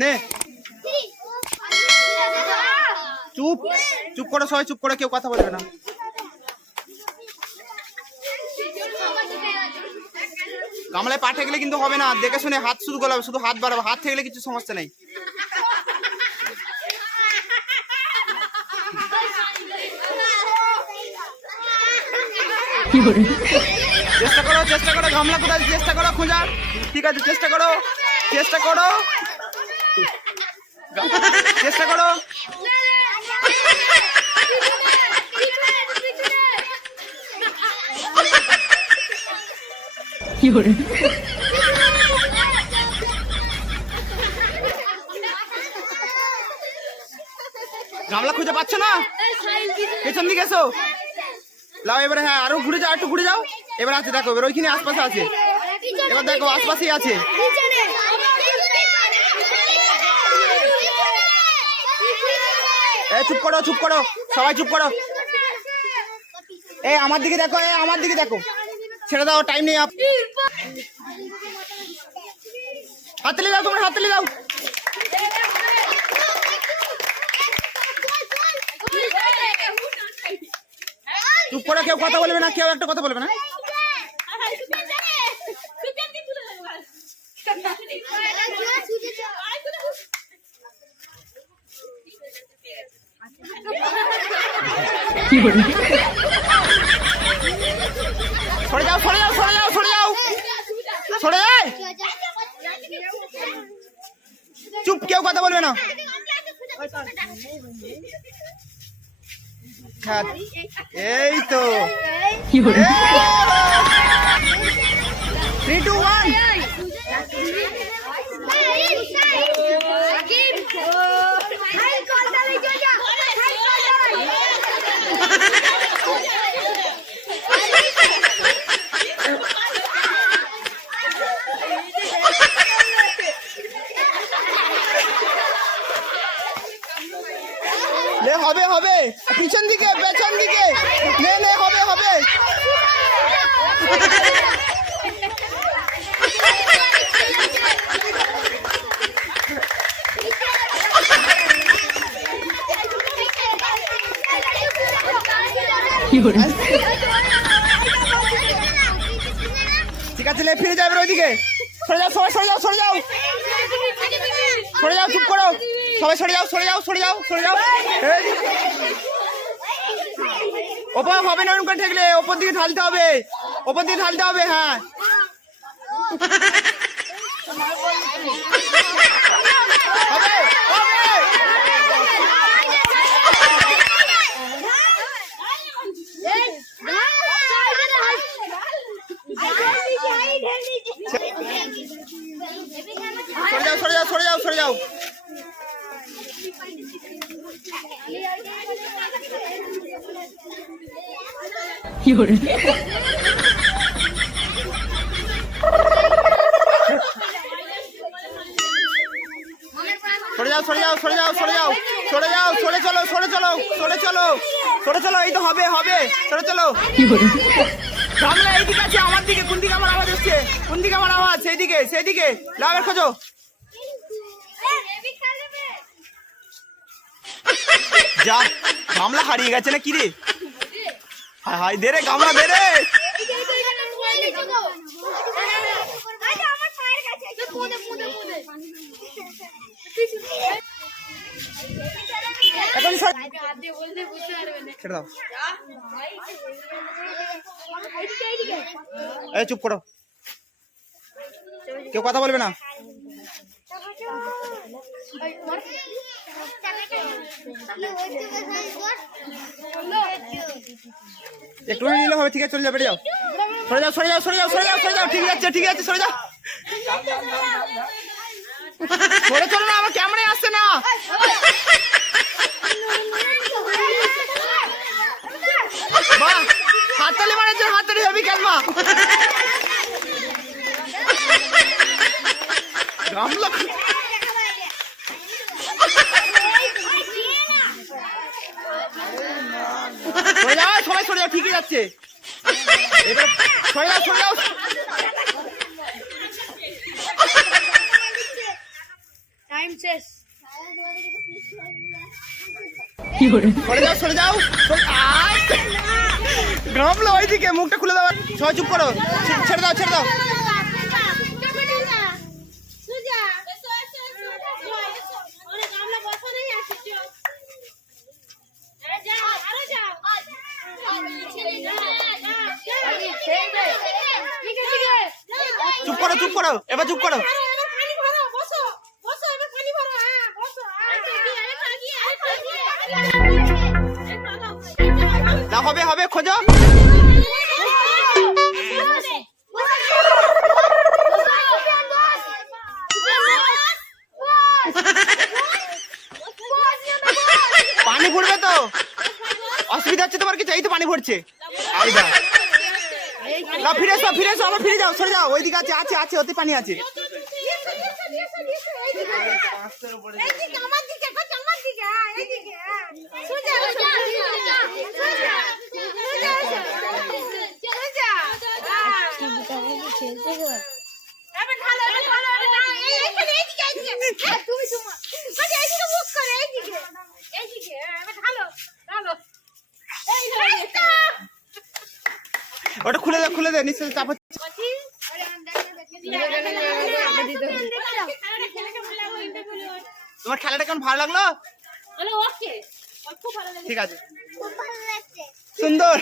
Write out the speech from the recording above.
নে। চুপ চুপ করে সবাই চুপ করে কেউ কথা বলবে না। গামলায় পা ঠেকলে কিন্তু হবে না, দেখে শুনে হাত শুধু গলাবে, শুধু হাত বাড়াবে, হাত ঠেকলে কিছু সমস্যা নেই। চেষ্টা করো চেষ্টা করো গামলা কোথায়? চেষ্টা করো খোঁজার ঠিক আছে, চেষ্টা করো চেষ্টা করো। চেষ্টা করো। গামলা খুঁজে পাচ্ছ না? পেছন দিকে এসো। লাও, এবারে হ্যাঁ আরও ঘুরে যাও, একটু ঘুরে যাও। এবার আছে, দেখো, এবার ওইখানে আশপাশে আছে। এবার দেখো, আশপাশেই আছে। এ চুপ করো চুপ করো। সবাই চুপ করো। এ আমার দিকে দেখো এ আমার দিকে দেখো। ছেড়ে দাও টাইম নেই আপ হাততালি দাও তোমরা, হাততালি দাও। চুপ করো, কেউ কথা বলবে না, কেউ একটা কথা বলবে না। সরে যাও সরে যাও সরে যাও সরে যাও। সরে যাও। চুপ কেউ কথা বলবে না। হ্যাঁ, এই তো। থ্রি টু হবে হবে। পিছন দিকে, পেছন দিকে। হবে হবে। ঠিক আছে ফিরে যাবে ওইদিকে। সরে যাও সরে যাও সরে যাও। সরে যাও, চুপ করো। সবাই সরে যাও সরে যাও সরে যাও সরে যাও। এই। ওপর হবে না ওরকম করে ঠেকলে ওপর দিকে ঢালতে হবে। ওপর দিকে ঢালতে হবে হ্যাঁ। হবে হবে সরে যাও সরে যাও সরে যাও সরে যাও সরে যাও সরে যাও সরে যাও সরে যাও সরে যাও, সরে চলো সরে চলো সরে চলো সরে চলো, এই তো হবে হবে আমার দিকে, কোন দিকে আমার আওয়াজ হচ্ছে কোন দিকে আমার আওয়াজ? সেইদিকে সেইদিকে। লাভের খোঁজো। যা, গামলা হারিয়ে গেছে না কি রে? হাই হাই দে রে গামলা, দে রে। চুপ করো। কেউ কথা বলবে না? একটু নিলে হবে, ঠিক আছে, চলে যাও, বেরিয়ে যাও। সরে যাও সরে যাও সরে যাও সরে যাও সরে যাও, ঠিক আছে ঠিক আছে, সরে যাও। সরে চলো না, আমার ক্যামেরায় আসছে না। হাততালি মারাচ্ছে হাততালি হবে কেলমা গামলা সরে যাও সবাই সরে যাও ঠিকই যাচ্ছে। এবার সরে যাও সরে যাও টাইম শেষ সরে যাও সরে যাও। গ্রাম লো ওইদিকে মুখটা খুলে দাও। সবাই চুপ করো। ছেড়ে দাও ছেড়ে দাও। করো চুপ করো এবার চুপ করো। না হবে হবে খোঁজো। পানি পড়বে তো? অসুবিধা হচ্ছে তোমার কিছু এই তো পানি দাও। না ফিরে এসো ফিরে এসো আবার ফিরে যাও সরে যাও ওইদিকে আছে আছে আছে ওতে পানি আছে আমার দিকে আমার দিকে এইদিকে সুজা সুজা সুজা সুজা এবার ঢালো এবার ঢালো এবার ঢালো এই এইখানে এইদিকে এইদিকে এই, তুমি তোমার মানে এইদিকে মুখ করে এইদিকে এইদিকে এবার ঢালো ঢালো এই এই তো ওটা খুলে দে খুলে দে নিশ্চয় চাপ। তোমার খেলাটা কেমন ভালো লাগল? ওকে। খুব ভালো লাগে ঠিক আছে। সুন্দর।